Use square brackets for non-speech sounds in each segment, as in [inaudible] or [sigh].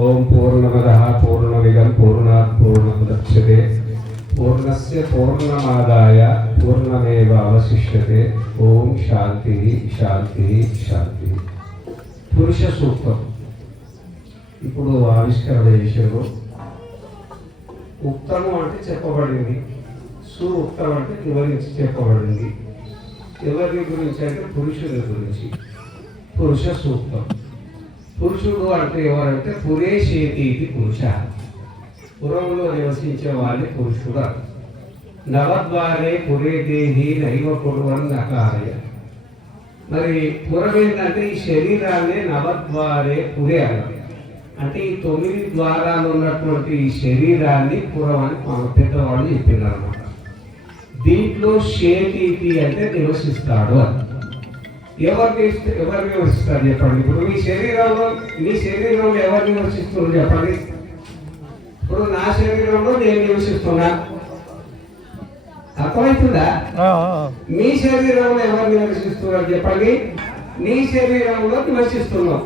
ఓం పూర్ణమద పూర్ణమిదం పూర్ణాత్ పూర్ణముదచ్యతే పూర్ణస్ పూర్ణమాదాయ పూర్ణమేవ అవశిష్యతే ఓం శాంతి శాంతి శాంతి. పురుష సూక్తం. ఇప్పుడు ఆవిష్కరణ చేశారు. ఉక్తము అంటే చెప్పబడింది. సు ఉక్తం అంటే వివరించి చెప్పబడింది. ఎవరి గురించి అంటే పురుషుని గురించి. పురుష సూక్తం. పురుషుడు అంటే ఎవరంటే పురేషేతి ఇది పురుష. పురంలో నివసించే వారిని పురుషుడు. నవద్వారే పురే దేహి నైవ కురువన్ నకారయ మరి పురం ఏంటంటే ఈ శరీరాన్ని నవద్వారే పురే అన్నారు అంటే ఈ తొమ్మిది ద్వారాలు ఉన్నటువంటి ఈ శరీరాన్ని పురం అని మన పెద్దవాళ్ళు చెప్పినారు అనమాట దీంట్లో షేతీతి అంటే నివసిస్తాడు అని ఎవరు నివసి- ఎవరు నివసిస్తారు చెప్పండి. ఇప్పుడు మీ శరీరంలో మీ శరీరంలో ఎవరు నివసిస్తున్నారు చెప్పండి. ఇప్పుడు నా శరీరంలో నేను నివసిస్తున్నా అర్థమవుతుందా? మీ శరీరంలో ఎవరు నివసిస్తున్నారు చెప్పండి. నీ శరీరంలో నివసిస్తున్నావు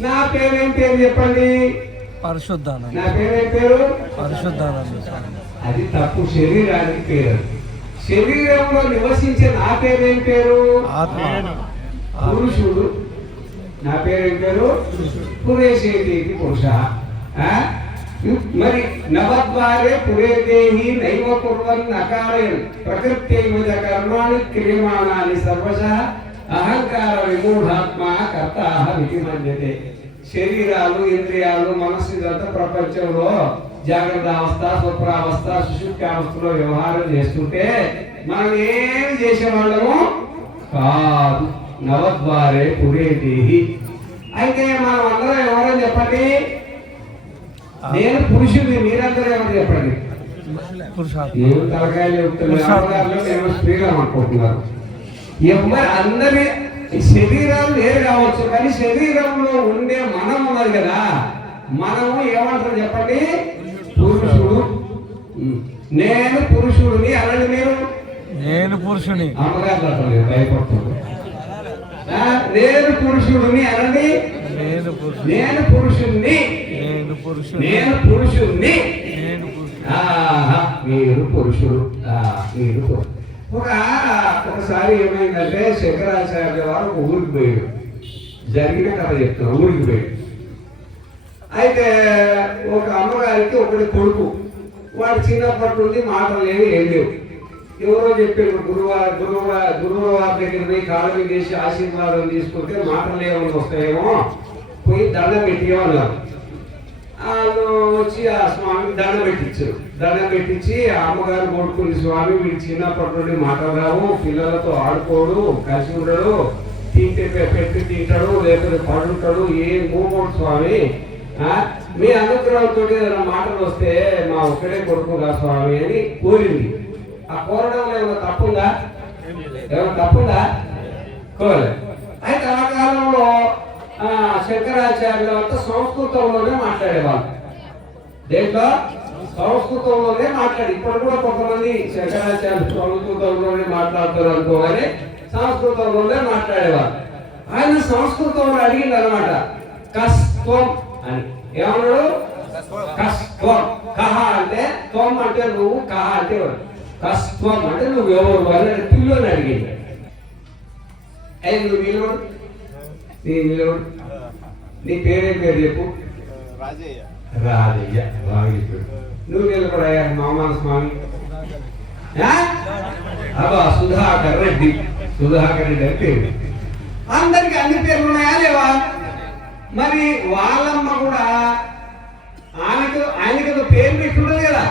నా పేరేం పేరు చెప్పండి? పరిశుద్ధానంద. నా పేరేం పేరు? పరిశుద్ధానంద స్వామి అది తప్పు శరీరానికి పేరు. శరీరంలో నివసించే నా పేరేం పేరు? ఆత్మ. పురుషుడు. నా పేరు పేరు పురేశేతి పురుష మరి నవద్వారే పురేదేహి నైవ కుర్వన్ అకారయన్ ప్రకృత్యైవ కర్మాణి క్రియమాణాన్ని సర్వశ అహంకార విమూఢాత్మ కర్త విధి మన్యతే. శరీరాలు ఇంద్రియాలు మనస్సు ఇదంతా ప్రపంచంలో జాగ్రత్త అవస్థ స్వప్రావస్థ సుషుప్తావస్థలో వ్యవహారం చేస్తుంటే మనం ఏం చేసేవాళ్ళము? కాదు. నవద్వారే పురేదేహి. అయితే మనం అందరం ఎవరని చెప్పండి? నేను పురుషుడిని మీరందరూ ఎవరు చెప్పండి? తలకాయలు చెప్తున్నారు నేను అనుకుంటున్నారు ఎవరు అందరి శరీరాలు వేరు కావచ్చు కానీ శరీరంలో ఉండే మనం ఉన్నది కదా. మనము ఏమంటారు చెప్పండి? పురుషుడు. నేను పురుషుడిని అనండి మీరు? నేను పురుషుని. అమ్మగారు భయపడుతుంది నేను పురుషుడిని అనండి. నేను నేను పురుషుణ్ణి. నేను పురుషుని నేను పురుషుణ్ణి. నేను మీరు పురుషుడు. మీరు పురుషుడు. ఒక ఒకసారి ఏమైందంటే శంకరాచార్య వారు ఒక ఊరికి పోయాడు జరిగిన కథ చెప్తున్నా ఊరికి పోయాడు అయితే ఒక అమ్మగారికి ఒకటి కొడుకు. వాడు చిన్నప్పటి నుండి మాటలు లేవు ఏం లేవు. ఎవరో చెప్పారు గురువారు గురువారు గురువు వారి దగ్గర పోయి కాళ్ళ చేసి ఆశీర్వాదం తీసుకుంటే మాటలు ఏమైనా వస్తాయేమో? పోయి దండ పెట్టేవాళ్ళు వాళ్ళు వచ్చి ఆ స్వామికి దండ పెట్టించారు దండ పెట్టించి అమ్మగారు కొడుకుని స్వామి వీడు చిన్నప్పటి నుండి మాట్లాడావు పిల్లలతో ఆడుకోడు కలిసి ఉండడు తింటే పెట్టి తింటాడు లేకపోతే పడుంటాడు ఏం మూమోడు స్వామి. మీ అనుగ్రహంతో ఏదైనా మాటలు వస్తే మా ఒక్కడే కొడుకుగా స్వామి అని కోరింది. ఆ కోరడంలో ఏమైనా తప్పుందా? ఏమైనా తప్పుందా? కోరలేదు అయితే ఆ కాలంలో శంకరాచార్యులు అంతా సంస్కృతంలోనే మాట్లాడేవాళ్ళు. దేంట్లో? సంస్కృతంలోనే మాట్లాడి ఇప్పుడు కూడా కొంతమంది శంకరాచార్యులు సంస్కృతంలోనే మాట్లాడుతారు అనుకోగానే సంస్కృతంలోనే మాట్లాడేవాళ్ళు. ఆయన సంస్కృతంలో అడిగింది అనమాట కస్త్వం అని. ఏమన్నాడు? కస్త్వం. కహ అంటే త్వం అంటే నువ్వు కహ అంటే ఎవరు? కస్త్వం అంటే నువ్వు ఎవరు అని పిల్లని అడిగింది. అయ్యి నువ్వు నిలవడు నీ నిలవడు నీ పేరే పేరు చెప్పు? రాజయ్య. రాజయ్య చెప్పాడు. నువ్వు నిలబడయ్యా మామాన స్వామి? అబ్బా సుధాకర్ రెడ్డి. సుధాకర్ రెడ్డి అని పేరు. అందరికి అన్ని పేర్లు ఉన్నాయా లేవా? మరి వాళ్ళమ్మ కూడా ఆమెకు ఆయనకి ఏదో పేరు పెట్టుండదు కదా.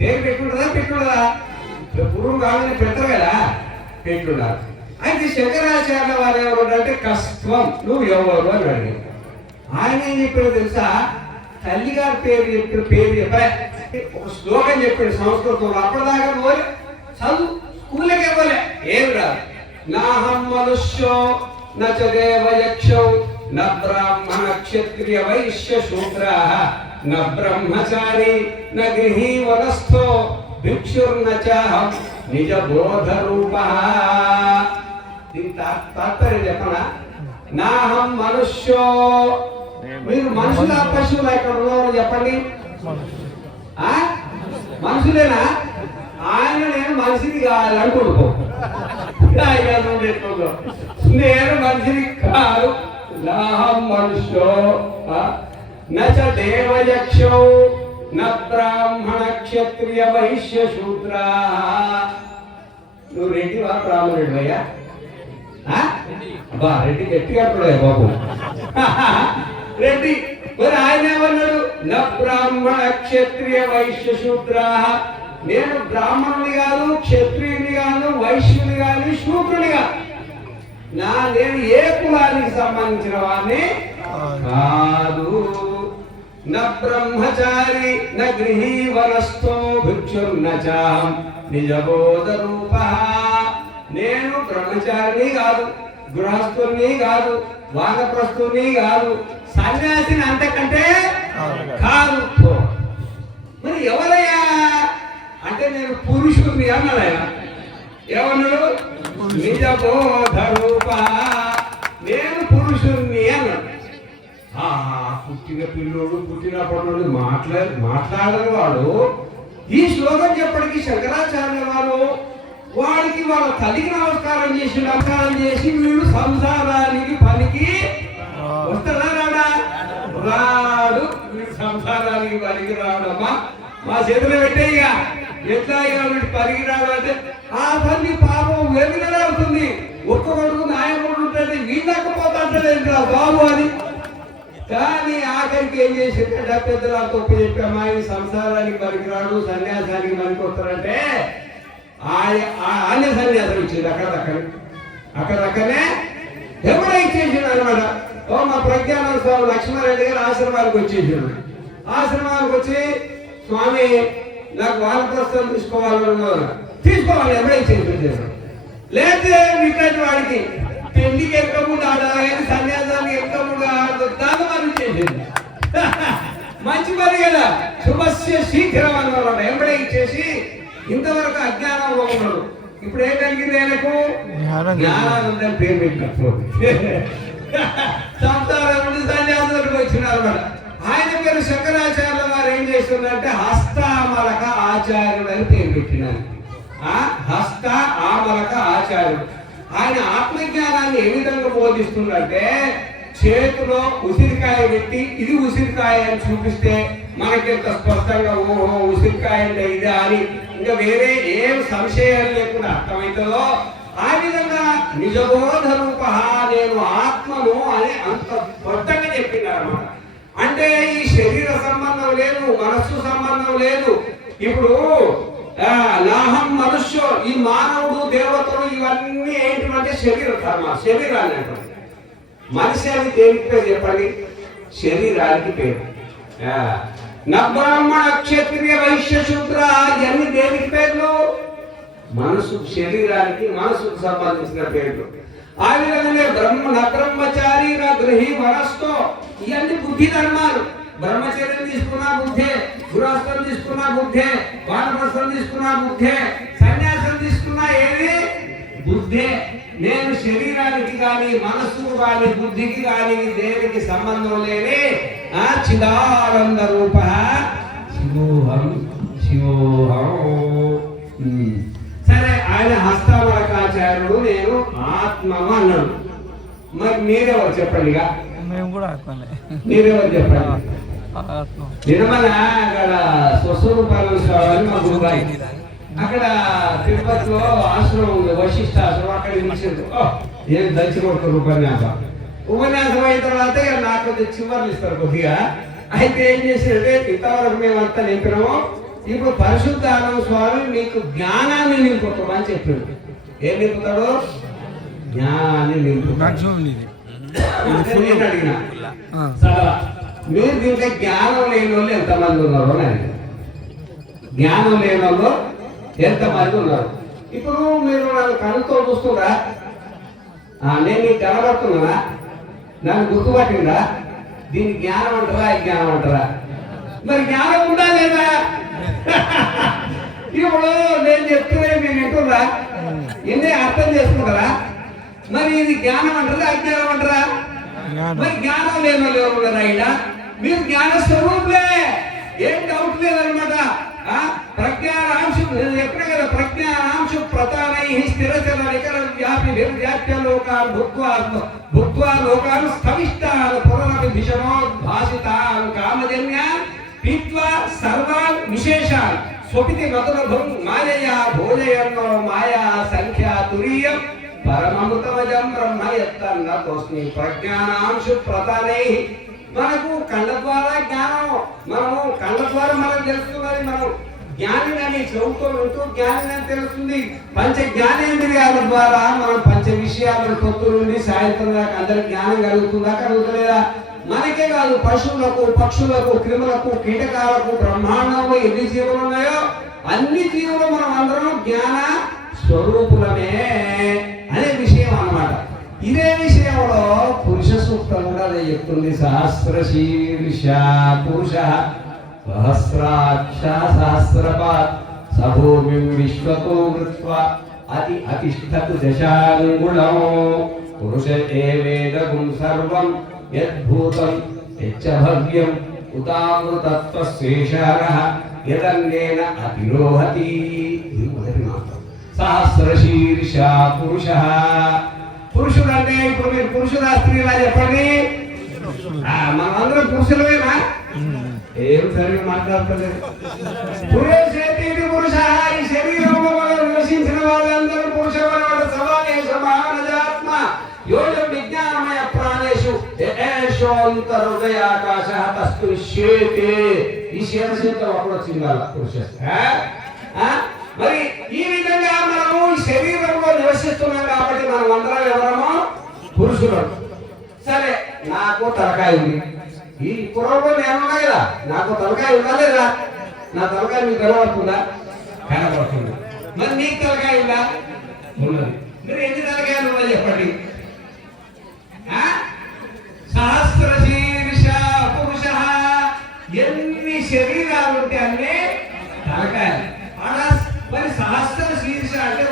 దేవుడు పెట్టుకుంటుందా? పెట్టుకుంటుందా? పురుగు కావాలని పెట్టరు కదా? పెట్టున్నారు. అయితే శంకరాచార్య వారు ఎవరు అంటే కష్టం నువ్వు ఎవరు? అని అడిగాడు ఆయన ఏం చెప్పాడు తెలుసా? తల్లిగారి పేరు చెప్పిన పేరు చెప్పాయి ఒక శ్లోకం చెప్పాడు సంస్కృతంలో. అప్పటిదాకా పోలే. చదువు స్కూల్కే పోలే. ఏమి రాదు. నాహం మనుష్యో నచ దేవయక్షం న బ్రాహ్మణ క్షత్రియ వైశ్య శూద్ర. న బ్రహ్మచారి న గృహీ వనస్థో భిక్షుర్న నిజ బోధ రూప దీని తాత్పర్యం చెప్పనా? నాహం మనుష్యో. మీరు మనుషుల పశువులు ఇక్కడ ఉన్నారని చెప్పండి. ఆ? మనుషులేనా? ఆయన నేను మనిషిని కాదు అనుకోడు నేను మనిషిని కాదు. నాహం మనుష్యో. ఆ? నచ దేవయక్షో న బ్రాహ్మణ క్షత్రియ వైశ్య శూద్రా నువ్వు రెడ్డి వా బ్రాహ్మణుడు అయ్యా అబ్బా రెడ్డి గట్టిగా అంటున్నాడు బాబు. [laughs] రెడ్డి మరి ఆయన ఏమన్నాడు? న బ్రాహ్మణ క్షత్రియ వైశ్య శూద్రా నేను బ్రాహ్మణుని కాదు క్షత్రియుని కాను వైశ్యుని కాని శూద్రుని కాదు. నా నేను ఏ కులానికి సంబంధించిన వాడిని కాదు. న బ్రహ్మచారి న గృహీ వనస్థో భిక్షుర్న చాహం నిజబోధ రూప నేను బ్రహ్మచారిని కాదు గృహస్థుని కాదు వానప్రస్థుని కాదు సన్యాసిని అంతకంటే కాదు. మరి ఎవరయ్యా? అంటే నేను పురుషుడిని అన్నాడు ఆయన ఏమన్నాడు పుట్టిన పిల్లోడు పుట్టిన పనులు మాట్లా మాట్లాడని వాడు ఈ శ్లోకం చెప్పడికి శంకరాచార్య వారు వాడికి వాళ్ళ తల్లికి నమస్కారం చేసి నమస్కారం చేసి వీడు సంసారానికి పనికి వస్తాడా రాడా? రాడు. వీడు సంసారానికి పనికి రాడమ్మా. మా చేతిలో పెట్టేయ్యా. ఎట్లా వీడు పనికి రాడు అంటే ఆ తల్లి పాపం వెలుగులాడుతుంది ఒక్క కొడుకు నాయకుడు ఉంటుంది. వీళ్ళకపోతా అంటే బాబు అని కానీ ఆఖరికి ఏం చేసిందంటే పెద్దల తప్పు చెప్పి అమ్మాయి సంసారానికి పనికిరాడు సన్యాసానికి పనికొస్తారంటే అన్య ఆ- సన్యాసం ఇచ్చింది అక్కడ అక్కడ అక్కడ అక్కడనే ఎవడో ఇచ్చేసిండు అనమాట ఓ మా ప్రజ్ఞానంద స్వామి లక్ష్మారెడ్డి గారు ఆశ్రమానికి వచ్చేసిండు. ఆశ్రమానికి వచ్చి స్వామి నాకు వానప్రస్థం తీసుకోవాలన్నారు. తీసుకోవాలి ఎవడో ఇచ్చేసిండు. లేదు ఇట్లాంటి వాడికి పెళ్ళికి ఎక్కకుండా సన్యాసం సన్యాసానికి ఎక్కకుండా ఆడదాన్ని మనం చేసేది మంచి పని కదా శుభస్య శీఘ్రం అన్నమాట ఎంబడే ఇచ్చేసి ఇంతవరకు అజ్ఞానం ఉన్నాడు ఇప్పుడు ఏం కలిగింది ఆయనకు. జ్ఞానానందం పేరు పెట్టినప్పుడు సంసారం నుండి సన్యాసులకు వచ్చినారు అన్నమాట ఆయన పేరు శంకరాచార్య వారు ఏం చేస్తున్నారంటే హస్తామలక ఆచార్యుడు అని పేరు పెట్టినారు. ఆ? హస్త ఆమలక ఆచార్యుడు. ఆయన ఆత్మజ్ఞానాన్ని ఏ విధంగా బోధిస్తుందంటే చేతిలో ఉసిరికాయ పెట్టి ఇది ఉసిరికాయ అని చూపిస్తే మనకింత స్పష్టంగా ఓహో ఉసిరికాయ అంటే ఇదా అని ఇంకా వేరే ఏం సంశయాలు లేకుండా అర్థమవుతుందో ఆ విధంగా నిజబోధ రూప నేను ఆత్మను అని అంత స్పష్టంగా చెప్పినారు అంటే ఈ శరీర సంబంధం లేదు మనస్సు సంబంధం లేదు. ఇప్పుడు ఆ, మనుష్యో మనుష్యు ఈ మానవుడు దేవతలు ఇవన్నీ ఏంటంటే శరీర ధర్మ శరీరాన్ని అంటారు. మనిషి అని దేనికి పేరు చెప్పండి? శరీరానికి పేరు. నబ్రాహ్మణ నా క్షత్రియ వైశ్య శూద్ర ఇవన్నీ దేనికి పేర్లు? మనసు శరీరానికి మనసుకు సంబంధించిన పేర్లు. ఆ విధంగానే బ్రహ్మ నబ్రహ్మచారి బ్రహ్మచారి నా గృహి మనస్తో ఇవన్నీ బుద్ధి ధర్మాలు. బ్రహ్మచర్యం తీసుకున్నా బుద్ధే గృహస్థం తీసుకున్నా బుద్ధే వానప్రస్థం తీసుకున్నా బుద్ధే సన్యాసం తీసుకున్నా ఏది? బుద్ధే. నేను శరీరానికి కానీ మనస్సుకు కానీ బుద్ధికి కానీ దేనికి సంబంధం లేని ఆ చిదానంద రూప. శివోహం శివోహం. సరే ఆయన హస్తవరకాచార్యుడు నేను ఆత్మము అన్నాడు. మరి మీరెవరు చెప్పండి మేము కూడా మీరెవరు చెప్పండి? నిర్మల అక్కడ స్వస్వరూపాల స్వామి మా గురుగారి అక్కడ తిరుపతిలో ఆశ్రమం ఉంది వశిష్ఠ ఆశ్రమం అక్కడ ఇచ్చింది ఓ, ఏం దంచి కొడుకు ఉపన్యాసం? ఉపన్యాసం అయిన తర్వాత నాకు కొద్దిగా చివర్లు ఇస్తారు కొద్దిగా. అయితే ఏం చేసిందంటే ఇంతవరకు మేమంతా నింపినాము. ఇప్పుడు పరిశుద్ధానం స్వామి మీకు జ్ఞానాన్ని నింపుతామని చెప్పిండు. ఏం నింపుతాడు? జ్ఞానాన్ని నింపుతాడు. నేను అడిగినా. మీరు దీంట్లో జ్ఞానం లేని వాళ్ళు ఎంతమంది ఉన్నారు అని. జ్ఞానం లేని వాళ్ళు ఎంతమంది ఉన్నారు ఇప్పుడు మీరు నన్ను కనుతో చూస్తున్నా నేను నీకు కనబడుతున్నా నన్ను గుర్తుపట్టిందా? దీన్ని జ్ఞానం అంటారా అజ్ఞానం అంటారా? మరి జ్ఞానం ఉందా లేదా? [laughs] ఇప్పుడు నేను చెప్తున్నా మీరు వింటున్నా ఎన్ని అర్థం చేసుకుంటారా? మరి ఇది జ్ఞానం అంటారా అజ్ఞానం అంటారా? జ్ఞానం. మరి జ్ఞానం లేని వాళ్ళు ఎవరు మీరు జ్ఞాన స్వరూపులే. ఏం డౌట్ లేదనమాట ప్రజ్ఞానాంశం నేను కదా? ప్రజ్ఞానాంశం ప్రధానై స్థిరచర నికర వ్యాపి నిర్వ్యాప్య లోకాన్ భుక్వా భుక్వా లోకాన్ స్థవిష్టాన్ పునరపి భిషమోద్భాసితాన్ కామజన్యాన్ పీత్వా సర్వాన్ విశేషాన్ స్వపితి మధురభం మాయయా భోజయన్నో మాయా సంఖ్యా తురీయం పరమముతమజం బ్రహ్మ ఎత్తన్న తోస్మి ప్రజ్ఞానాంశు ప్రధానై మనకు కళ్ళ ద్వారా జ్ఞానం మనము కళ్ళ ద్వారా మనకు తెలుస్తున్నది మనం. జ్ఞాని అని చెవుతో వింటూ జ్ఞాని అని తెలుస్తుంది. పంచ జ్ఞానేంద్రియాల ద్వారా మనం పంచ విషయాలను పొత్తు నుండి సాయంత్రం దాకా అందరి జ్ఞానం కలుగుతుందా కలుగుతలేదా? మనకే కాదు పశువులకు పక్షులకు క్రిములకు కీటకాలకు బ్రహ్మాండంలో ఎన్ని జీవులు ఉన్నాయో అన్ని జీవులు మనం అందరం జ్ఞాన స్వరూపులమే. ఇదే విషయంలో పురుష సూక్తం కూడా అదే చెప్తుంది. సహస్ర శీర్ష పురుష సహస్రాక్ష సహస్రపాత్ సభూమి విశ్వతో వృత్వ అతి అతిష్టతు దశాంగుళం పురుష ఏవేదగుం సర్వం యద్భూతం యచ్చ భవ్యం ఉతామృతత్వశేషారః యదన్నేన అతిరోహతి ఇది మొదటి మాత్రం. సహస్రశీర్ష పురుష పురుషుడు అంటే ఇప్పుడు మీరు పురుషుడా స్త్రీలా చెప్పండి. మనందరం పురుషులమేనా? ఏం సరిగ్గా మాట్లాడతలేదు. పురుషేతి పురుష ఈ శరీరంలో నివసించిన వాళ్ళందరూ పురుషవాడు సమానే సమానజాత్మ. యోజం విజ్ఞానమయ ప్రాణేషు ఆకాశ తస్సు శ్వేతే ఈ శీర్షంతో అప్పుడు వచ్చింది వాళ్ళ పురుష. మరి శరీరంలో నివసిస్తున్నాం కాబట్టి మనం అందరం ఎవరమో? పురుషులు. సరే నాకు తలకాయ ఉంది. ఈ పురంలో నేనున్నా కదా నాకు తలకాయ ఉందా లేదా? నా తలకాయ మీకు కనబడుతుందా కనబడుతుంది మరి నీకు తలకాయ ఉందా? ఉన్నది. మీరు ఎన్ని తలకాయలు ఉన్నాయి చెప్పండి. ఆ? సహస్ర శీర్ష పురుష ఎన్ని శరీరాలు ఉంటే అన్నీ తలకాయలు. మరి సహస్ర శీర్ష అంటే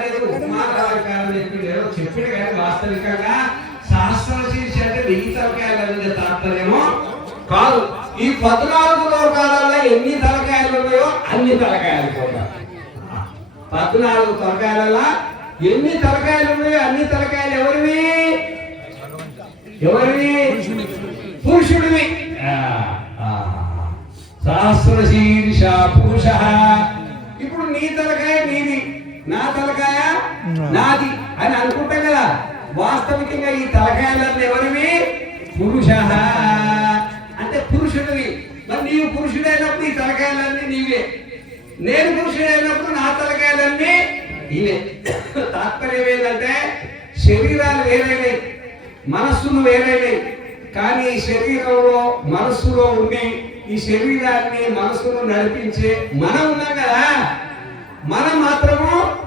ఊరికే అనేది ఉపమానాలంకారం ఏదో చెప్పిన కానీ వాస్తవికంగా సహస్ర శీర్ష అంటే వెయ్యి తలకాయలు అనేది తాత్పర్యమో కాదు ఈ పద్నాలుగు లోకాలలో ఎన్ని తలకాయలు ఉన్నాయో అన్ని తలకాయలు కూడా. పద్నాలుగు తలకాయలలో ఎన్ని తలకాయలు ఉన్నాయో అన్ని తలకాయలు ఎవరివి? ఎవరివి? పురుషుడివి. సహస్ర శీర్ష పురుష. ఇప్పుడు నీ తలకాయ నీది. నా తలకాయ? నాది అని అనుకుంటాం కదా వాస్తవికంగా ఈ తలకాయలన్నీ ఎవరివి? పురుష అంటే పురుషుడివి. మరి నీవు పురుషుడైనప్పుడు ఈ తలకాయలన్నీ నీవే. నేను పురుషుడైనప్పుడు నా తలకాయలన్నీ ఇవే. తాత్పర్యం ఏంటంటే శరీరాలు వేరైనవి మనస్సులు వేరైనవి కానీ ఈ శరీరంలో మనస్సులో ఉండి ఈ శరీరాన్ని మనస్సును నడిపించే మనం ఉన్నాం కదా. మనం మాత్రము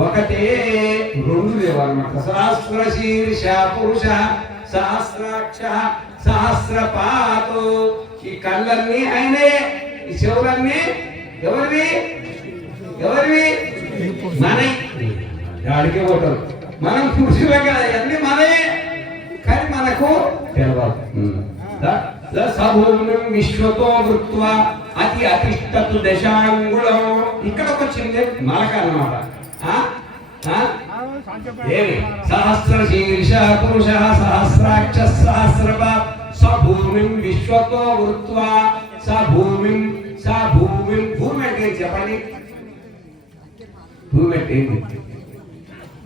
ఒకటే రెండు లేవన్నమాట సహస్ర శీర్ష పురుష సహస్రాక్ష సహస్రపాతు. ఈ కళ్ళన్నీ ఆయనే ఈ చెవులన్నీ ఎవరివి? ఎవరివి? మనై. గాడికి పోతారు. మనం పురుషులే కదా ఇవన్నీ మనయే. కానీ మనకు తెలవాలి. ద- ద సభూమిం విశ్వతో వృత్వ అతి అతిష్టతు దశాంగుళం. ఇక్కడకు వచ్చింది అన్నమాట? ఆ? ఏమి? సహస్ర శీర్ష పురుష సహస్రాక్ష సహస్రప సభూమిం విశ్వతో వృత్వ సభూమిం సభూమిం. భూమి అంటే చెప్పండి? భూమి అంటే ఏంటి?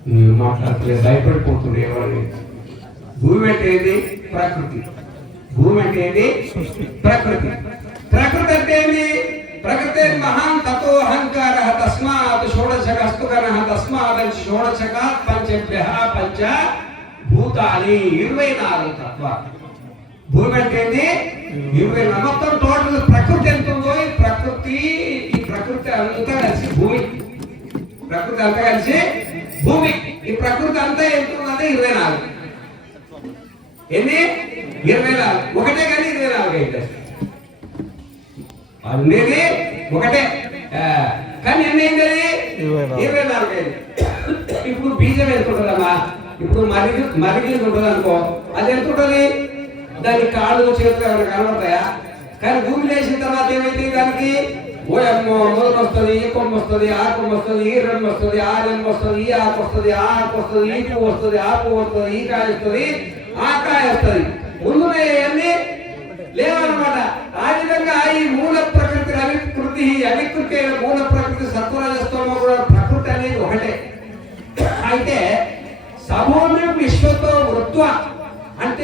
నేను మాట్లాడలేదు భయపడిపోతుంది ఎవరిని. భూమి అంటే ఏంటి? ప్రకృతి. భూమి అంటే ఏంటి? ప్రకృతి. ప్రకృతి అంటే ఏంటి? ప్రకృతి మహాన్ తతో అహంకార తస్మాత్ షోడశక షోడశకస్తుకర తస్మాత్ షోడశక పంచభ్య పంచ భూతాలి ఇరవై నాలుగు తత్వాలు భూమి అంటే ఇరవై నాలుగు. మొత్తం టోటల్ ప్రకృతి ఎంత ఉందో ఈ ప్రకృతి ఈ ప్రకృతి అంతా కలిసి భూమి. ప్రకృతి అంతా కలిసి భూమి. ఈ ప్రకృతి అంతా ఎంత ఉందంటే ఇరవై నాలుగు. ఎన్ని ఇరవై నాలుగు. ఒకటే కానీ ఇరవై నాలుగు అయితే. ఉండేది ఒకటే. కానీ ఎన్ని అయింది అది? ఇరవై నాలుగు. ఇరవై నాలుగు అయింది. ఇప్పుడు బీజం వేసుకుంటుందమ్మా ఇప్పుడు మరిగి మరిగింది ఉంటుంది అనుకో అది ఎంత ఉంటుంది? దాని కాళ్ళు చేతులు ఏమైనా కనబడతాయా? కానీ భూమి లేచిన తర్వాత ఏమైంది దానికి? ఓ అమ్మో మొదలు వస్తుంది ఈ కొమ్మ వస్తుంది ఆ కొమ్మ వస్తుంది ఈ రెమ్మ వస్తుంది ఆ రెమ్మ వస్తుంది ఈ ఆకు వస్తుంది ఆ ఆకు వస్తుంది ఈ పువ్వు వస్తుంది ఆ పువ్వు వస్తుంది ఈ కాయ వస్తుంది ఆ కాయ వస్తుంది. ముందున్నాయన్నీ లేవన్నమాట.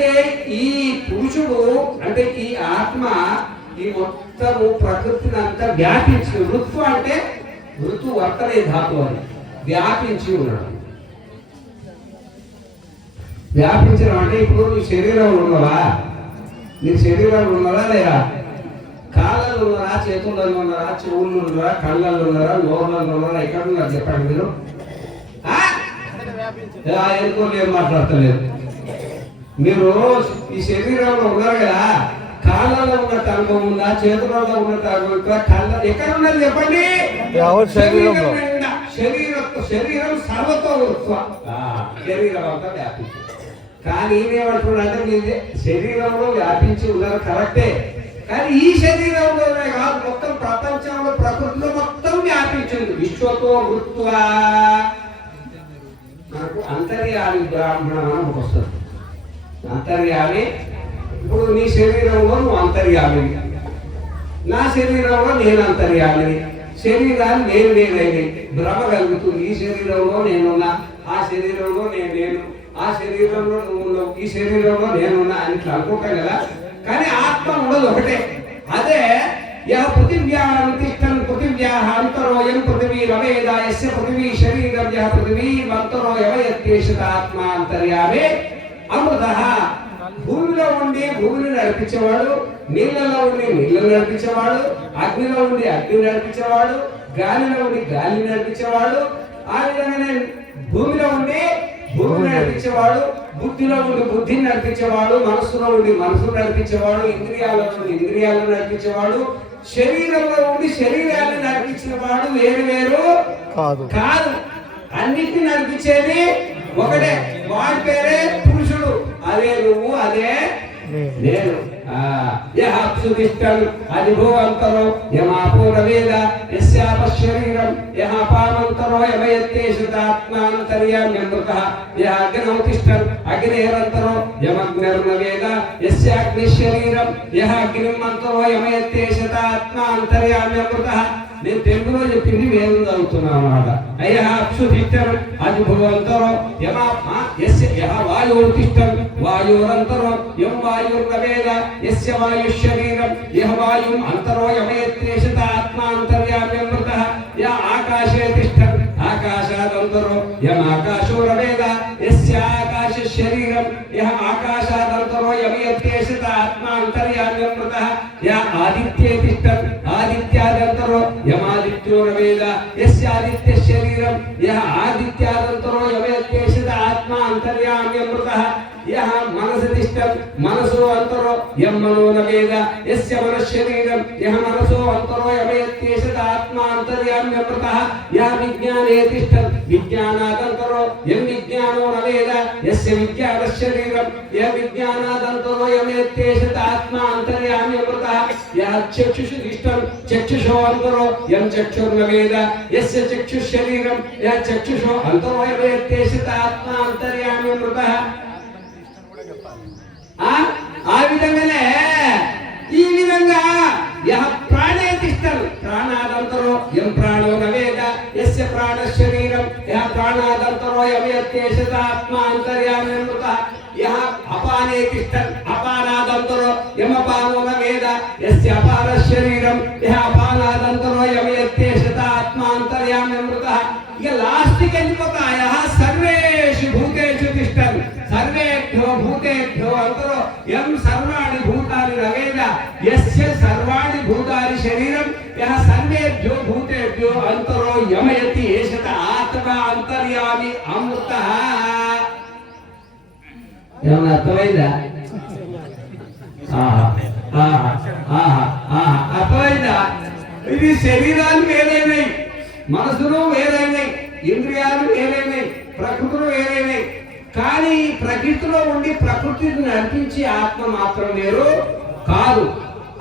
అంటే ఈ పురుషుడు అంటే ఈ ఆత్మ ఈ మొత్తము ప్రకృతిని అంతా వ్యాపించి వృత్వ అంటే ఋతు వర్తనే ధాతు అని. వ్యాపించి ఉన్నాడు. వ్యాపించడం అంటే ఇప్పుడు నీ శరీరంలో ఉన్నవా? నీ శరీరంలో ఉన్నదా లేదా? కాళ్ళలో ఉన్నారా చేతుల్లో ఉన్నారా చెవుల్లో ఉన్నారా కళ్ళల్లో ఉన్నారా నోర్లలో ఉన్నారా? ఎక్కడ ఉన్నారు చెప్పండి మీరు? ఎందుకో లేదు మాట్లాడతలేదు. మీరు ఈ శరీరంలో ఉన్నారు కదా కాళ్ళలో ఉన్నట్టు అనుభవం ఉందా చేతులలో అనుభవం ఉందా కళ్ళ ఎక్కడ ఉన్నది చెప్పండి? శరీరంలో? శరీరం శరీరం సర్వతో వృత్వ ఆ, శరీరం అంతా వ్యాపించి కానీ ఈయనేమంటున్నాడంటే మీరు శరీరంలో వ్యాపించి ఉన్నారు కరెక్టే. కానీ ఈ శరీరంలోనే కాదు మొత్తం ప్రపంచంలో ప్రకృతిలో మొత్తం వ్యాపించింది. విశ్వతో వృత్వా మనకు అంతర్యామి బ్రాహ్మణం అని వస్తుంది. అంతర్యామి? ఇప్పుడు నీ శరీరంలో నువ్వు అంతర్యామి. నా శరీరంలో నేను అంతర్యామిని శరీరాన్ని నేను నేనైంది భ్రమ కలుగుతుంది. ఈ శరీరంలో నేనున్నా ఆ శరీరంలో నేను నేను ఆ శరీరంలో నువ్వు ఉన్నావు ఈ శరీరంలో నేనున్నా అని ఇట్లా అనుకుంటాం కదా? కానీ ఆత్మ ఉండదు ఒకటే. అదే యా పృథివ్యాం తిష్టన్ పృథివ్యాః అంతరోయం పృథివీ రవేదా యస్య పృథివీ శరీరం యహ పృథివీ మంతరో యవయత్యేషత ఆత్మ అంతర్యామే అమృతః. భూమిలో ఉండి భూమిని నడిపించేవాడు నీళ్ళలో ఉండి నీళ్ళని నడిపించేవాడు అగ్నిలో ఉండి అగ్ని నడిపించేవాడు గాలిలో ఉండి గాలిని నడిపించేవాడు ఆ విధంగానే భూమిలో ఉండి భూమిని నడిపించేవాడు బుద్ధిలో ఉండి బుద్ధిని నడిపించేవాడు మనస్సులో ఉండి మనసును నడిపించేవాడు ఇంద్రియాలలో ఉండి ఇంద్రియాలను నడిపించేవాడు శరీరంలో ఉండి శరీరాన్ని నడిపించేవాడు వేరు వేరు కాదు. కాదు. అన్నిటిని నడిపించేది ఒకటే. వాడి పేరే పురుషుడు. అదే నువ్వు అదే? నేను. నేను. ఆ, యః అప్సుదిష్టం అధిభూవంతరో యమాపూర వేద యస్యాప శరీరం యః పామంతరో యమయత్తేషతాత్మాంతర్యామ్యమృత యః అగ్నౌ తిష్టం అగ్నేరంతరో యమగ్నిర్న వేద యస్యాగ్ని శరీరం యః అగ్నిమంతరో నేను తెలుగులో చెప్పింది వేదం చదువుతున్నా అన్నమాట. అయ్యా అప్సుధిష్టం అది భువంతరో యమా ఆ, యస్య యహ వాయుర్తిష్టం వాయురంతరం యం వాయుర్నవేద యస్య వాయు శరీరం యహ వాయుం అంతరో యమయత్రేషత ఆత్మాంతర్యామ్యమృత యా తిష్టం మనసో అంతరో యం మనో నవేద యస్య మనశ్శరీరం యః మనసో అంతరో యమయత్యేషత ఆత్మా అంతర్యామ్యమృత యః విజ్ఞానే తిష్టం. విజ్ఞానాదంతరో యం విజ్ఞానో నవేద యస్య విజ్ఞానశరీరం యః విజ్ఞానాదంతరో యమయత్యేషత ఆత్మా అంతర్యామ్యమృత యః చక్షుషు తిష్టం. చక్షుషో అంతరో యం చక్షుర్నవేద యస్య చక్షుశరీరం యః చక్షుషో అంతరో యమయత్యేషత ఆత్మా అంతర్యామ్యమృత ఆ ఆ విధంగానే ఈ విధంగా యహ ప్రాణే తిష్టరు. ప్రాణాదంతరో ఎం ప్రాణో నవేద యస్య ప్రాణ శరీరం. యహ ప్రాణాదంతరో యమయత్యేషత ఆత్మా అంతర్యామ్యమృత యహ అపానే తిష్టరు. అపానాదంతరో యమపానో నవేద యస్య అపార శరీరం. యహ అపానాదంతరో యమయత్యేషత ఆత్మా అంతర్యామ్యమృత ఇక లాస్ట్కి వెళ్ళిపోతా యహ శరీరం సర్వేభ్యో భూతేభ్యో అంతరో యమయతి ఏషత ఆత్మ అంతర్యామి అమృత ఏమన్నా అర్థమైందా అర్థమైందా ఇది శరీరాలు వేరైనాయి మనసును వేరైనాయి ఇంద్రియాలు వేరైనాయి ప్రకృతులు వేరైనాయి కానీ ప్రకృతిలో ఉండి ప్రకృతిని నడిపించి ఆత్మ మాత్రం వేరు కాదు.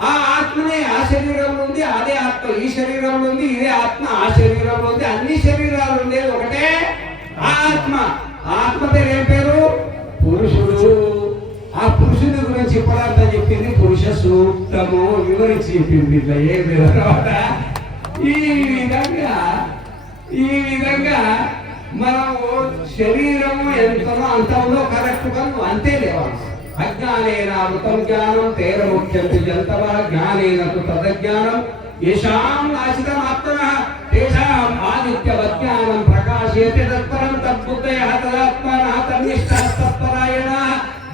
ఆ ఆత్మనే ఆ శరీరంలో ఉంది అదే ఆత్మ ఈ శరీరంలో ఉంది ఇదే ఆత్మ ఆ శరీరంలో ఉంది. అన్ని శరీరాలు ఉండేది ఒకటే ఆత్మ. ఆత్మ పేరు ఏం పేరు? పురుషుడు. ఆ పురుషుడి గురించి ఇప్పటిదాకా చెప్పింది పురుష సూక్తము వివరించి చెప్పింది. ఇట్లా ఏం లేదు ఈ విధంగా ఈ విధంగా మనము శరీరము ఎంతనో అంత ఉందో కరెక్ట్ నువ్వు అంతే లేవాలి అజ్ఞానేన అమృతం జ్ఞానం తేర ముఖ్యం జంతవ జ్ఞానేన తదజ్ఞానం येषां నాశితం ఆత్మన తేషాం ఆదిత్యవజ్ఞానం ప్రకాశయతే తత్పరం తద్బుద్ధయ తదాత్మన తన్నిష్టాస్తత్పరాయణ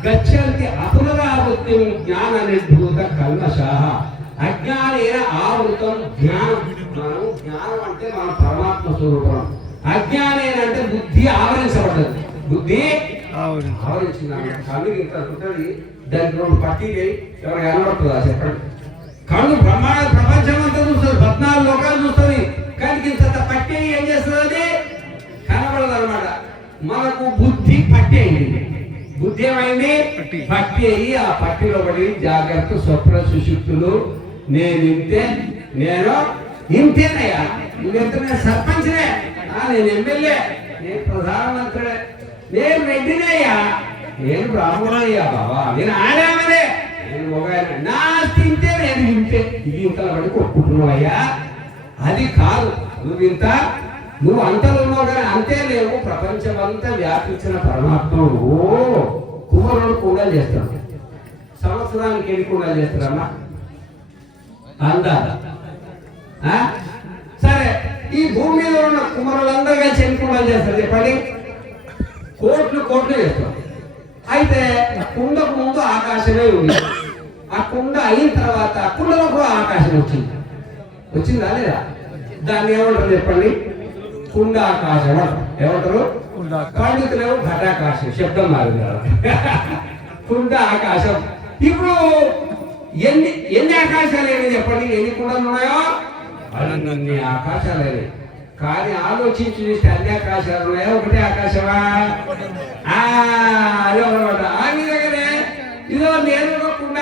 గచ్చంతి అపునరావృత్తి జ్ఞాన నిర్భూత కల్మషాః. అజ్ఞానేన ఆవృతం జ్ఞానం. మనం జ్ఞానం అంటే మన పరమాత్మ స్వరూపం. అజ్ఞానేన అంటే బుద్ధి ఆవరించబడ్డది. బుద్ధి అవును. ఆవరించింది కళ్ళు ఇంత ఉంటుంది దానికి రెండు పట్టీలు ఎవరు కనబడుతుందా చెప్పండి కళ్ళు బ్రహ్మాండ ప్రపంచం అంతా చూస్తుంది పద్నాలుగు లోకాలు చూస్తుంది. కానీ ఇంత పట్టి ఏం చేస్తుంది కనబడదు అనమాట మనకు బుద్ధి పట్టి అయింది. బుద్ధి ఏమైంది? పట్టి. అయ్యి ఆ పట్టిలో పడి జాగ్రత్త స్వప్న సుశుక్తులు నేను ఇంతే నేను ఇంతేనయ్యా. నువ్వెంత నేను సర్పంచ్నే నేను ఎమ్మెల్యే నేను ప్రధానమంత్రి నేను రెడ్డినయ్యా. నేను బ్రాహ్మణయ్యా బాబా నేను ఆడామనే. నేను మొగాయన నా తింటే నేను ఇంతే ఇది ఇంతలో పడి కొట్టుకున్నావయ్యా అది కాదు. నువ్వు ఇంత నువ్వు అంతలో ఉన్నావు కానీ అంతే లేవు. ప్రపంచం అంతా వ్యాపించిన పరమాత్మ కుమారుడు కుమరుడు కూడా చేస్తాడు. సంవత్సరానికి ఎన్ని కూడా చేస్తారమ్మా అందాల. ఆ? సరే ఈ భూమి మీద ఉన్న కుమరులందరూ కలిసి ఎన్ని కూడా చేస్తారు చెప్పండి? కోట్లు కోట్లు చేస్తారు అయితే కుండకు ముందు ఆకాశమే ఉంది. ఆ కుండ అయిన తర్వాత కుండలో కూడా ఆకాశం వచ్చింది. వచ్చిందా లేదా? దాన్ని ఏమంటారు చెప్పండి? కుండ ఆకాశం ఏమంటారు. పండితులేమో ఘటాకాశం శబ్దం మారింది. కుండ ఆకాశం ఇప్పుడు ఎన్ని ఎన్ని ఆకాశాలు ఏమి చెప్పండి? ఎన్ని కుండలు ఉన్నాయో? అన్ని ఆకాశాలు అయినాయి. కానీ ఆలోచించి చూస్తే అన్ని ఆకాశాలు ఒకటే ఆకాశమా? అదే అన్నమాట ఆ విధంగానే ఇదో నేను ఒక కుండ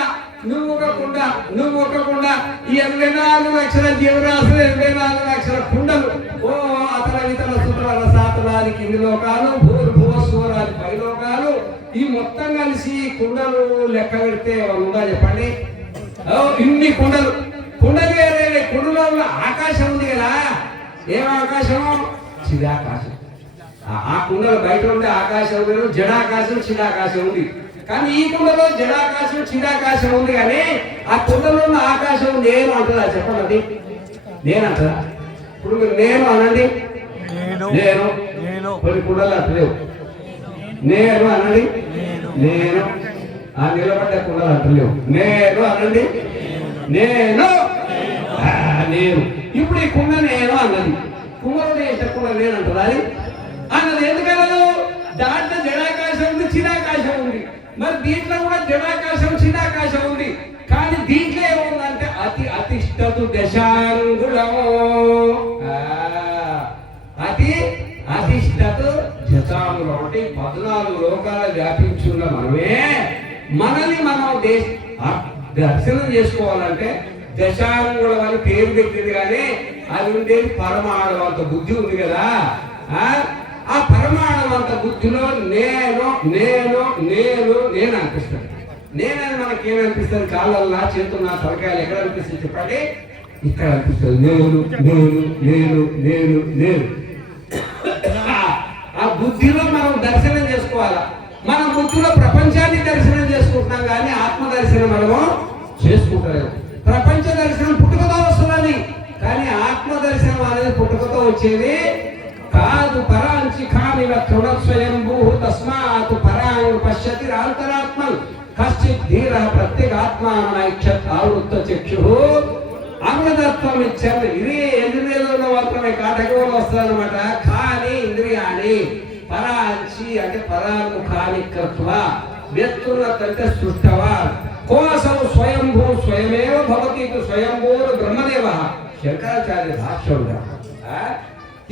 నువ్వు ఒక కుండ నువ్వు ఒక కుండ ఈ ఎనభై నాలుగు లక్షల జీవరాశులు ఎనభై నాలుగు లక్షల కుండలు ఓ అతల ఇతర సుతల సాతలాది కింది లోకాలు భూర్ భువస్వరాది పై లోకాలు ఈ మొత్తం కలిసి కుండలు లెక్క పెడితే ఉందా చెప్పండి. ఓ, ఇన్ని కుండలు. కుండలు వేరే కుండలో ఉన్న ఆకాశం ఉంది కదా. ఏం ఆకాశం చిదాకాశం. ఆ- ఆ కుండలో బయట ఉండే ఆకాశం వేరు జడాకాశం చిదాకాశం ఉంది. కానీ ఈ కుండలో జడాకాశం చిదాకాశం ఉంది కానీ ఆ కుండలో ఉన్న ఆకాశం నేను అంటుందా చెప్పండి? అది నేను అంటదా ఇప్పుడు మీరు నేను అనండి. నేను. నేను. నేను. కొన్ని కుండలు అంటలేవు నేను అనండి. నేను. ఆ నిలబడ్డ కుండలు అంటలేవు నేను అనండి. నేను. నేను ఇప్పుడు ఈ కుండ నేను అన్నది కుమ్మరుడు వేసిన నేను అంటదా అది? అన్నది ఎందుకనదు దాంట్లో జడాకాశం ఉంది చిరాకాశం ఉంది. మరి దీంట్లో కూడా జడాకాశం చిరాకాశం ఉంది. కానీ దీంట్లో ఏముందంటే అతి అతిష్టతు దశాంగుళము. అతి అతిష్టతు జతాములు అంటే పద్నాలుగు లోకాల వ్యాపించున్న మనమే. మనల్ని మనం దేశ దర్శనం చేసుకోవాలంటే దశాంగుళం అని పేరు పెట్టింది కానీ అది ఉండేది పరమాణవంత బుద్ధి ఉంది కదా. ఆ? పరమాణం పరమాణవంత బుద్ధిలో నేను నేను నేను నేను అనిపిస్తాను నేనని మనకి ఏమనిపిస్తుంది కాళ్ళల్లా చేతున్నా తలకాయలు ఎక్కడ అనిపిస్తుంది చెప్పండి? ఇక్కడ అనిపిస్తుంది. నేను నేను నేను నేను నేను. ఆ బుద్ధిలో మనం దర్శనం చేసుకోవాలా? మన బుద్ధిలో ప్రపంచాన్ని దర్శనం చేసుకుంటున్నాం కానీ ఆత్మ దర్శనం మనము చేసుకుంటలేము ప్రపంచ దర్శనం పుట్టుకతో వస్తున్నది కానీ ఆత్మ దర్శనం అనేది పుట్టుకతో వచ్చేది. కాదు పరాంచి కాని తృణస్వయంభూ తస్మాత్ పరాంగ్ పశ్యతి రాంతరాత్మ కశ్చిత్ ధీర ప్రత్యేగాత్మానైక్షత్ ఆవృత్త చక్షు. అమృతత్వం ఇచ్చారు ఇది ఇంద్రియాలలో మాత్రమే కాటకూరలు వస్తుందన్నమాట కానీ ఇంద్రియాన్ని పరాంచి అంటే పరాను కృత్వ వ్యక్తున్నత్ అంటే సృష్టవా? కోసం స్వయంభూ స్వయమేవ భవతి ఇది బ్రహ్మదేవ. శంకరాచార్య భాష్యం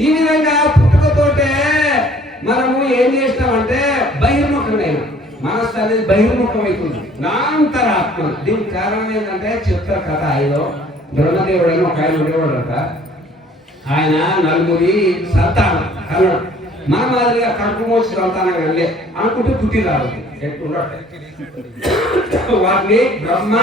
ఈ విధంగా పుట్టుకతోటే మనము ఏం చేస్తామంటే బహిర్ముఖమైన మనస్సు అనేది బహిర్ముఖం అవుతుంది నాంతరాత్మ. దీనికి కారణం ఏంటంటే చెప్తారు కథ ఐదో బ్రహ్మదేవుడు అని ఒక ఆయన ఉండేవాడట. ఆయన నలుగురి సంతానం కన్నాడు మన మాదిరిగా కడుపు మోసి సంతానం వెళ్ళే అనుకుంటే పుట్టి రాదు. వాటిని బ్రహ్మ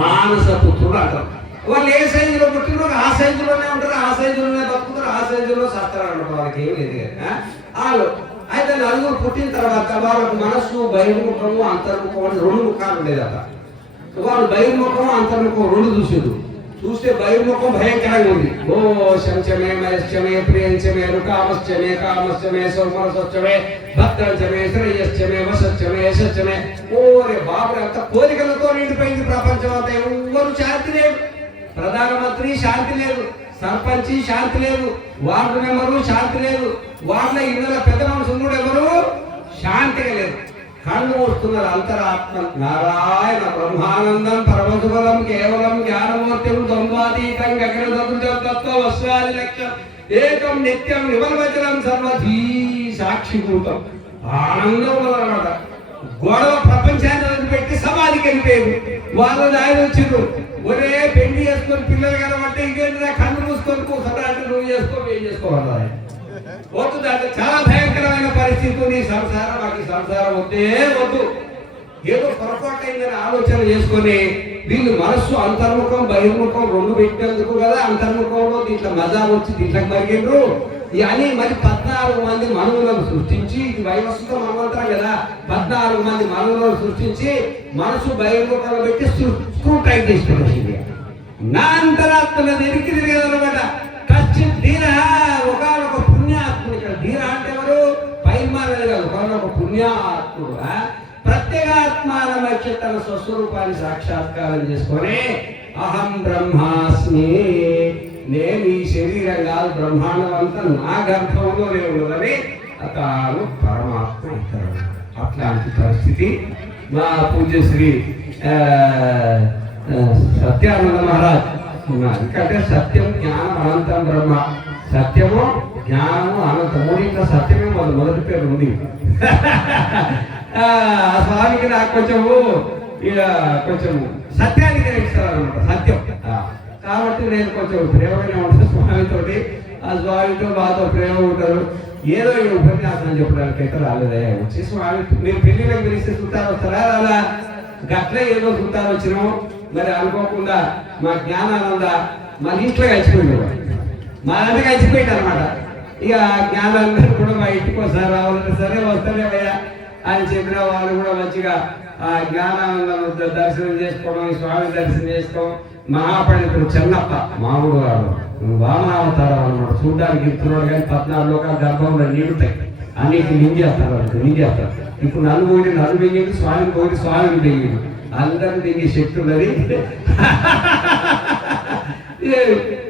మానస పుత్రుడు అంటారు. వాళ్ళు ఏ సైజులో పుట్టినో ఆ సైజులోనే ఉంటారు ఆ సైజులోనే బతుకుతారు ఆ సైజులో సత్తారు వాళ్ళకి ఏం లేదు కదా వాళ్ళు అయితే నలుగురు పుట్టిన తర్వాత వాళ్ళకు మనస్సు బహిర్ముఖము అంతర్ముఖం అని రెండు ముఖాలు ఉండేదట వాళ్ళు బహిర్ముఖం అంతర్ముఖం రెండు చూసేది. చూస్తే బహిర్ముఖం భయంకరంగా ఉంది. ఓ శంచమే మయశ్చమే ప్రియంచమే రుకామశ్చమే కామశ్చమే సౌమరసశ్చమే భద్రంచమే శ్రేయశ్చమే వసశ్చమే యశశ్చమే. ఓరే బాబు అంత కోరికలతో నిండిపోయింది ప్రపంచం అంతా. ఎవరు శాంతి ప్రధానమంత్రి శాంతి లేదు సర్పంచి శాంతి లేదు వార్డు మెంబరు శాంతి లేదు వాళ్ళ ఇళ్ళ పెద్ద మనుషులు ఎవరు? శాంతిగా లేదు. కళ్ళు వస్తున్నారు అంతరాత్మ నారాయణ బ్రహ్మానందం పరమశుభలం కేవలం జ్ఞానమూర్తిం సంవాదీతం గగనదృజం తత్వ వస్వాది లక్ష్యం ఏకం నిత్యం విమలవచనం సర్వధీ సాక్షిభూతం. ఆనందం అనమాట గొడవ ప్రపంచాన్ని పెట్టి సమాధికి వెళ్ళిపోయింది. వాళ్ళు ఆయన వచ్చిండ్రు ఒరే పెళ్ళి చేసుకొని పిల్లలు కనబడితే ఇంకేంటి కన్ను మూసుకొని కూర్చోరా అంటే నువ్వు చేసుకో ఏం చేసుకోవాలి వద్దు అంటే చాలా భయంకరమైన పరిస్థితి నీ సంసారం నాకు ఈ సంసారం వద్దే వద్దు. ఏదో పొరపాటు అయిందని ఆలోచన చేసుకొని వీళ్ళు మనస్సు అంతర్ముఖం బహిర్ముఖం రెండు పెట్టేందుకు కదా అంతర్ముఖంలో దీంట్లో మజా వచ్చి దీంట్లోకి మరిగిండ్రు అని మరి పద్నాలుగు మంది మనువులను సృష్టించి ఇది వైవస్సుత మనవంతరం కదా. పద్నాలుగు మంది మనువులను సృష్టించి మనసు బహిర్ముఖంలో పెట్టి స్క్రూ టైట్ చేసి నా అంతరాత్మల ఎరికి తిరిగేదన్నమాట కచ్చి ధీర ఒకనొక పుణ్యాత్ముడు ఇక్కడ ధీర అంటే ఎవరు? పైమానది కాదు ఒకనొక పుణ్యాత్ముడు. ప్రత్యేగాత్మానమైతే తన స్వస్వరూపాన్ని సాక్షాత్కారం చేసుకొని అహం బ్రహ్మాస్మి నేను ఈ శరీరం కాదు బ్రహ్మాండం అంతా నా గర్భంలో ఉన్నదని తాను పరమాత్మ ఇతరుడు అట్లాంటి పరిస్థితి మా పూజ శ్రీ సత్యానంద మహారాజ్ ఉన్నారు. ఎందుకంటే సత్యం జ్ఞానం అనంతం బ్రహ్మ. సత్యము జ్ఞానము అనంతము ఇంకా సత్యమే మన మొదటి పేరు ఉంది. ఆ స్వామికి నాకు కొంచెము ఇక కొంచెం సత్యానికి సత్యం. కాబట్టి నేను కొంచెం ప్రేమగానే ఉంటాను స్వామితోటి. ఆ స్వామితో మాతో ప్రేమ ఉంటారు. ఏదో ఈ ఉపన్యాసం చెప్పడానికి అయితే రాలేదే. వచ్చి స్వామి మీరు పెళ్ళిలో పిలిస్తే చుట్టాలు వస్తారా రాలా గట్ల ఏదో చుట్టాలు వచ్చినాము. మరి అనుకోకుండా మా జ్ఞానానంద మా ఇంట్లో కలిసిపోయింది. మా అంటే కలిసిపోయింది అనమాట ఇక జ్ఞానానంద కూడా మా ఇంటికి ఒకసారి రావాలంటే సరే వస్తారే భయ్యా అని చెప్పిన వాళ్ళు కూడా మంచిగా ఆ జ్ఞానానందం దర్శనం చేసుకోవడం ఈ స్వామి దర్శనం చేసుకోవడం మహాపండితుడు చెన్నప్ప మామూలు గారు వామనావతారం అనమాట చూడడానికి ఇస్తున్నాడు కానీ పద్నాలుగు లోకాల గర్భంలో నీడుతాయి. అన్నిటి నింగేస్తారు వాళ్ళకి నింగేస్తారు ఇప్పుడు నన్ను పోయి నన్ను మింగింది స్వామిని పోయి స్వామిని మింగింది అందరూ మింగే శక్తి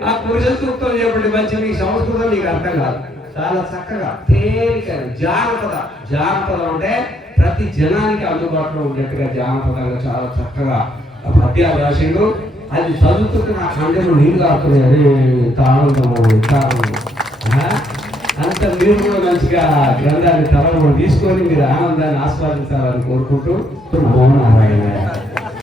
ఆ పురుష సూక్తం చెప్పండి మంచి నీకు సంస్కృతం నీకు అర్థం కాదు. చాలా చక్కగా తేలిక జానపద జానపదం అంటే ప్రతి జనానికి అందుబాటులో ఉండేట్టుగా జానపదంగా చాలా చక్కగా పద్యాలు రాసిండు. అది చదువుతుంటే నా కండెలు నీళ్ళు కాకుతున్నాయి అరే ఇంత ఆనందము ఇంత ఆనందము అంత మీరు కూడా మంచిగా గ్రంథాన్ని తలలో తీసుకొని మీరు ఆనందాన్ని ఆస్వాదించాలని కోరుకుంటూ నమో నారాయణ.